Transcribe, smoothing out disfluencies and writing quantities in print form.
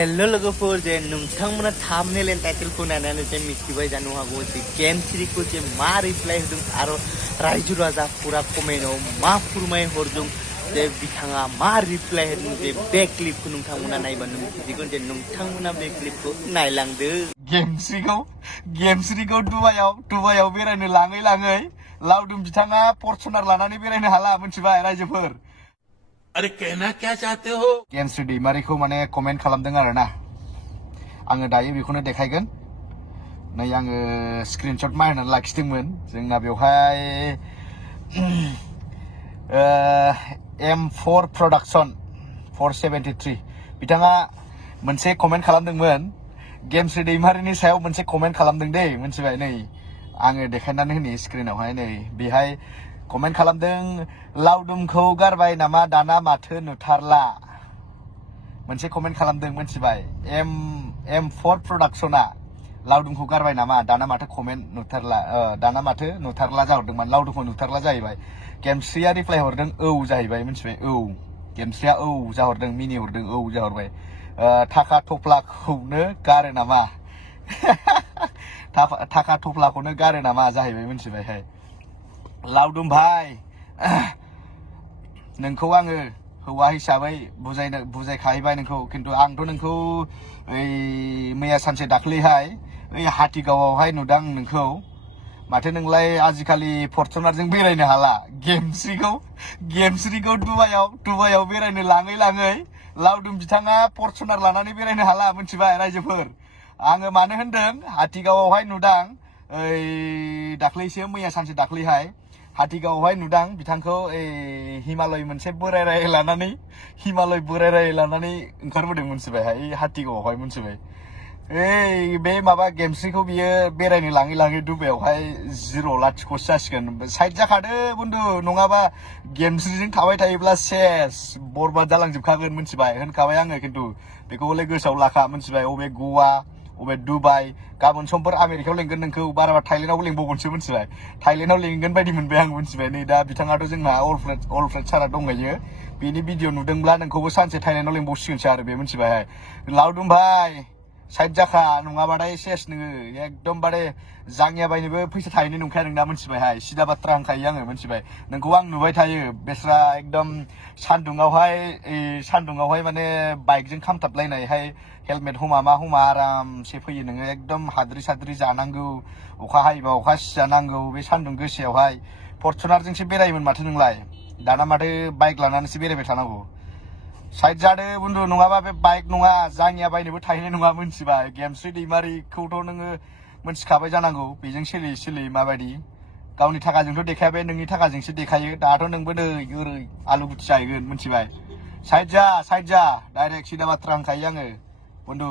Hello लोगोफोर जे नोंथांमोना थाम्बनेल एन्ड टाइटेलखौ नायनानै जे मिथिबाय जानो हागौ जे गेम सिरिखौ जे मा रिप्लाय होदों आरो रायजो राजाफोरा कमेन्टआव मा फोरमायहरदों जे बिथाङा मा रिप्लाय होदों जे बे क्लिपखौ नोंथांमोना नायबानो मिथिगोन जे नोंथांमोना बे क्लिपखौ नायलांदो। गेमस्रिखौ दुबाइयाव बेरायनो लाङै लावदुम बिथाङा फर्चुनार लानानै बेरायनो हाला मोनथिबाय रायजोफोर। अरे कहना क्या चाहते हो? गेमस्रि दैमारिखौ माने कमेन्ट खालामदों आरो ना। आङो दायो बेखौनो देखायगोन। नै आङो स्क्रिनशट मारनानै लाखिदोंमोन। जोंना बेवहाय M4 Production 473 बिथाङा मोनसे कमेन्ट खालामदोंमोन। गेमस्रि दैमारिनि सायाव मोनसे कमेन्ट खालामदों दे मोनथिबाय। नै आङो देखायनानै होनि स्क्रिनावहाय नै बेहाय कमेन्ट खालामदों लावदुमखौ गारबाय नामा दाना माथो नुथारला मोनसे कमेन्ट खालामदों मोनथिबाय। M4 प्रडाक्शना लावदुमखौ गारबाय नामा दाना माथो कमेन्ट नुथारला दाना माथो नुथारला जाहरदोंमोन लावदुमखौ नुथारला जाहैबाय। गेमस्रिया रिप्लाय हरदों औ जाहैबाय मोनथिबाय। औ गेमस्रिया औ जाहरदों मिनि हरदों औ जाहरबाय। थाखा थफ्लाखौनो गारो नामा थाखा थफ्लाखौनो गारो नामा जाहैबाय मोनथिबायहाय। लावदुम भाई नोंखौ आङो हौवा हिसाबै बुजायखाहैबाय नोंखौ, खिन्थु आंथ' नोंखौ मैया सानसे दाख्लैहाय हाथिगावआवहाय नुदां नोंखौ। माथो नोंलाय आजिखालि फर्चुनारजों बेरायनो हाला। गेमस्रिखौ दुबाइयाव बेरायनो लाङै लावदुम बिथाङा फर्चुनार लानानै बेरायनो हाला मोनथिबाय रायजोफोर। आङो मानो होनदों हाथिगावआवहाय नुदां दाख्लैसो मैया सानसे दाख्लैहाय हाथिगावआवहाय नुदां बिथांखौ हिमालय मोनसे बोराय लानानै ओंखारबोदों मोनथिबाय हाथिगावआवहाय मोनथिबाय। बे माबा गेमस्रिखौ बियो बेरायनो लाङै दुबाइयावहाय 0-0 जासिगोन। साइड जाखादो बन्धु, नङाबा गेमस्रिजों थाबाय थायोब्ला सेस बरबाद जालांजोबखागोन मोनथिबाय होनखाबाय आङो। खिन्थु बेखौ हले गोसोआव लाखा मोनथिबाय। अबे गवा अबे दुबाइ, गाबोन समफोर आमेरिकायाव लेंगोन नोंखौ, बाराबा थाइलेण्डआवबो लेंबावगोनसो मोनथिबाय। थाइलेण्डआव लेंगोन बायदि मोनबाय आं मोनथिबाय। नै दा बिथाङाथ' जोंना अलफ्रेड सारा दंगायो। बेनि भिडिअ नुदोंब्ला नोंखौबो सानसे थाइलेण्डआव लेंबावसिगोनसो आरो बे मोनथिबाय। लावदुम भाई साइड जाखा, नङाबाथाय सेस नोङो एकदमबारे जाङिया बायनोबो फैसा थाहैनाय नंखाया नोंना मोनथिबायहाय। सिदा बाथ्रा होनखायो आङो मोनथिबाय। नोंखौ आं नुबाय थायो बेस्रा एकदम सान्दुङावहाय माने बाइकजों खामथाबलायनायहाय हेलमेट हमा आरामसे फैयो नोङो। एकदम हाद्रि साद्रि जानांगौ, अखा हायोबा अखा सिजानांगौ बे सान्दुं गोसायावहाय। फर्चुनारजोंसो बेरायोमोन माथो नोंलाय, दाना माथो बाइक लानानैसो बेरायबाय थानांगौ। साइड जादो बन्धु, नङाबा बे बाइक नङा जाङिया बायनोबो थाहैनाय नङा मोनथिबाय। गेमस्रि दैमारिखौथ' नोङो मोनथिखाबाय जानांगौ बेजों सोलियै माबायदि। गावनि थाखाजोंथ' देखाया, बे नोंनि थाखाजोंसो देखायो। दाथ' नोंबो नै ओरै आलु गुथि जाहैगोन मोनथिबाय। साइड जा डाइरेक्ट सिदा बाथ्रा होनखायो आङो बन्धु।